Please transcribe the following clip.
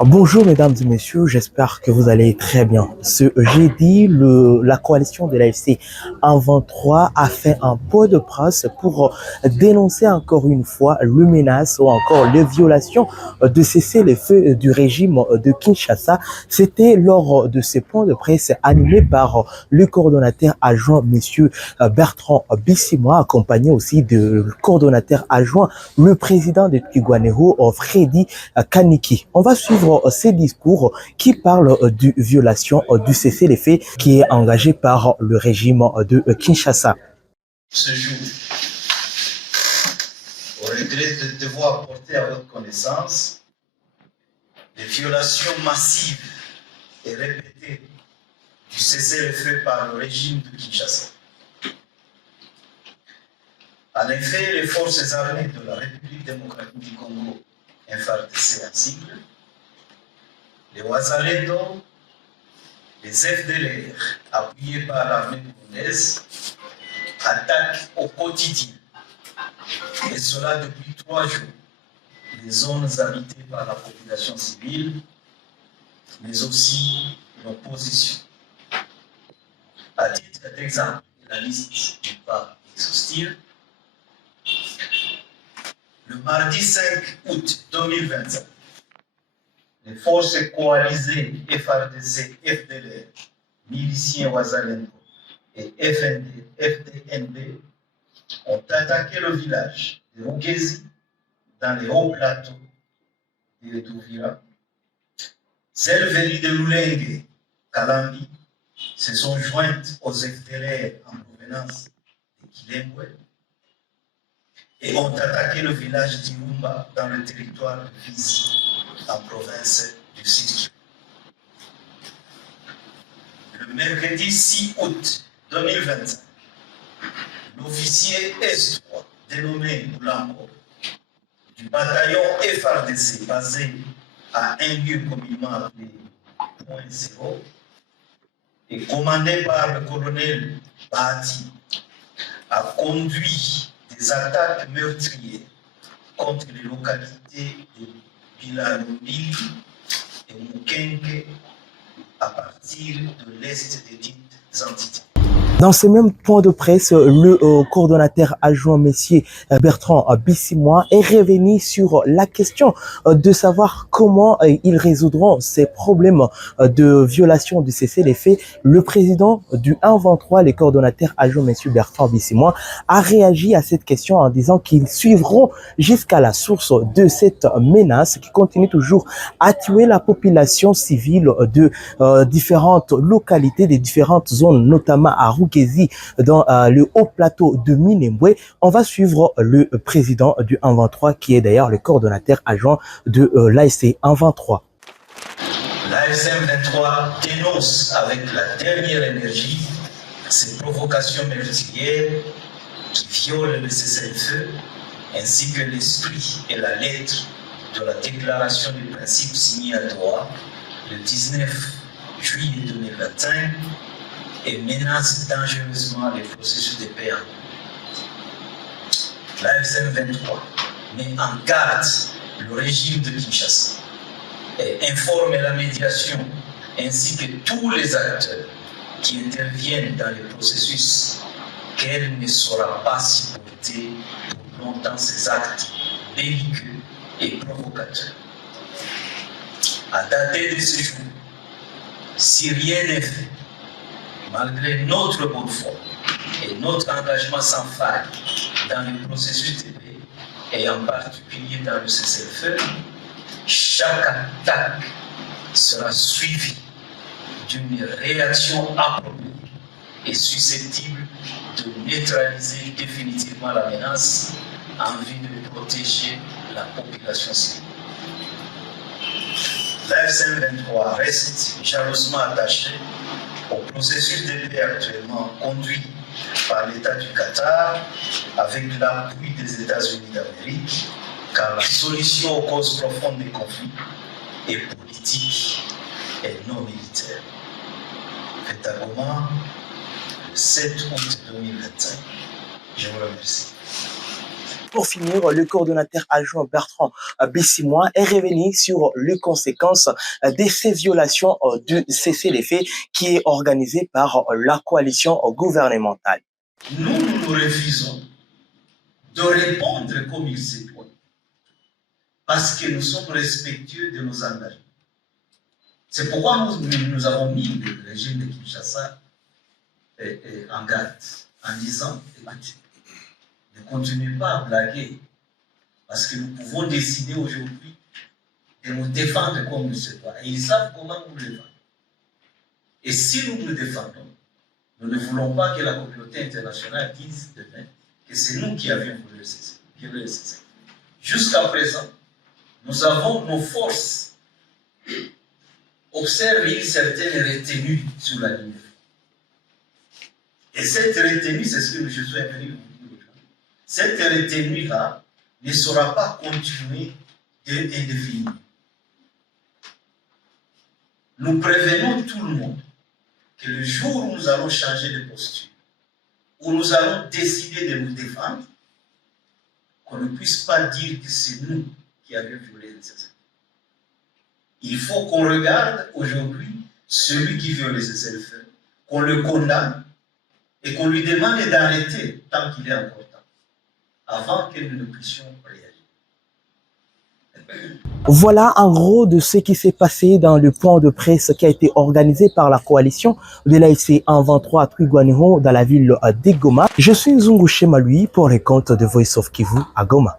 Bonjour mesdames et messieurs, j'espère que vous allez très bien. Ce jeudi, la coalition de l'AFC en 23 a fait un point de presse pour dénoncer encore une fois le menace ou encore les violations de cesser les feux du régime de Kinshasa. C'était lors de ces points de presse animés par le coordonnateur adjoint monsieur Bertrand Bissimois, accompagné aussi du coordonnateur adjoint, le président de Twigwaneho, Freddy Kaniki. On va suivre ces discours qui parlent de violation du cessez-le-feu qui est engagé par le régime de Kinshasa. Ce jour, au regret de devoir porter à votre connaissance les violations massives et répétées du cessez-le-feu par le régime de Kinshasa. En effet, les forces armées de la République démocratique du Congo, FARDC en sigle, les Wazalendo, les FDLR, appuyés par l'armée burundaise, attaquent au quotidien, et cela depuis 3 jours, les zones habitées par la population civile, mais aussi l'opposition. À titre d'exemple, la liste n'est pas exhaustive. Le mardi 5 août 2025, les forces coalisées FARDC, FDLR, miliciens Wazalendo et FDNB ont attaqué le village de Rugezi dans les hauts plateaux de Douvira. Celles de Lulenge, Kalambi, se sont jointes aux FDLR en provenance de Kilembwe et ont attaqué le village d'Irumba dans le territoire de Fizi, en province du Sud. Le mercredi 6 août 2025, l'officier S3, dénommé Boulambo, du bataillon FARDC basé à un lieu communément appelé Point Zéro, et commandé par le colonel Bahati, a conduit des attaques meurtrières contre les localités de Bilalombi et Mukenke à partir de l'est des dites entités. Dans ce même point de presse, le coordonnateur adjoint messier Bertrand Bissimois est revenu sur la question de savoir comment ils résoudront ces problèmes de violation du cessez-le-feu. Le président du 123, le coordonnateur adjoint messier Bertrand Bissimois, a réagi à cette question en disant qu'ils suivront jusqu'à la source de cette menace qui continue toujours à tuer la population civile de différentes localités, des différentes zones, notamment à Rugezi, dans le haut plateau de Minembwe. On va suivre le président du 123 qui est d'ailleurs le coordonnateur adjoint de l'ASC 123. L'ASC 23 dénonce avec la dernière énergie ces provocations meurtrières qui violent le cessez-le-feu ainsi que l'esprit et la lettre de la déclaration des principes signée à Doha le 19 juillet 2025 et menace dangereusement les processus de paix. L'AFC 23 met en garde le régime de Kinshasa et informe la médiation ainsi que tous les acteurs qui interviennent dans le processus qu'elle ne saura pas supporter pour longtemps ces actes belliqueux et provocateurs. À dater de ce jour, si rien n'est fait, malgré notre bonne foi et notre engagement sans faille dans le processus de paix, et en particulier dans le cessez-le-feu, chaque attaque sera suivie d'une réaction appropriée et susceptible de neutraliser définitivement la menace en vue de protéger la population civile. L'AFC 23 reste jalousement attaché au processus de paix actuellement conduit par l'État du Qatar avec l'appui des États-Unis d'Amérique, car la solution aux causes profondes des conflits est politique et non militaire. Fait à Goma, le 7 août 2025. Je vous remercie. Pour finir, le coordonnateur adjoint Bertrand Bissimois est revenu sur les conséquences de ces violations du cessez-le-feu qui est organisé par la coalition gouvernementale. Nous refusons de répondre comme il se doit, parce que nous sommes respectueux de nos engagements. C'est pourquoi nous avons mis le régime de Kinshasa en garde, en disant, écoutez, ne continuez pas à blaguer, parce que nous pouvons décider aujourd'hui de nous défendre comme il se doit. Et ils savent comment nous le défendre. Et si nous nous défendons, nous ne voulons pas que la communauté internationale dise demain que c'est nous qui avions voulu le cesser. Jusqu'à présent, nous avons nos forces observent une certaine retenue sur la ligne. Et cette retenue, c'est ce que je suis venu vous dire. Cette retenue-là ne sera pas continuée indéfiniment. Nous prévenons tout le monde que le jour où nous allons changer de posture, où nous allons décider de nous défendre, qu'on ne puisse pas dire que c'est nous qui avions violé les cessez-le-feu. Il faut qu'on regarde aujourd'hui celui qui viole les cessez-le-feu, qu'on le condamne et qu'on lui demande d'arrêter tant qu'il est encore temps, avant que nous ne puissions réagir. Voilà en gros de ce qui s'est passé dans le point de presse qui a été organisé par la coalition de l'AFC 123 à Twirwaneho dans la ville de Goma. Je suis Zungu Chemalui pour les comptes de Voice of Kivu à Goma.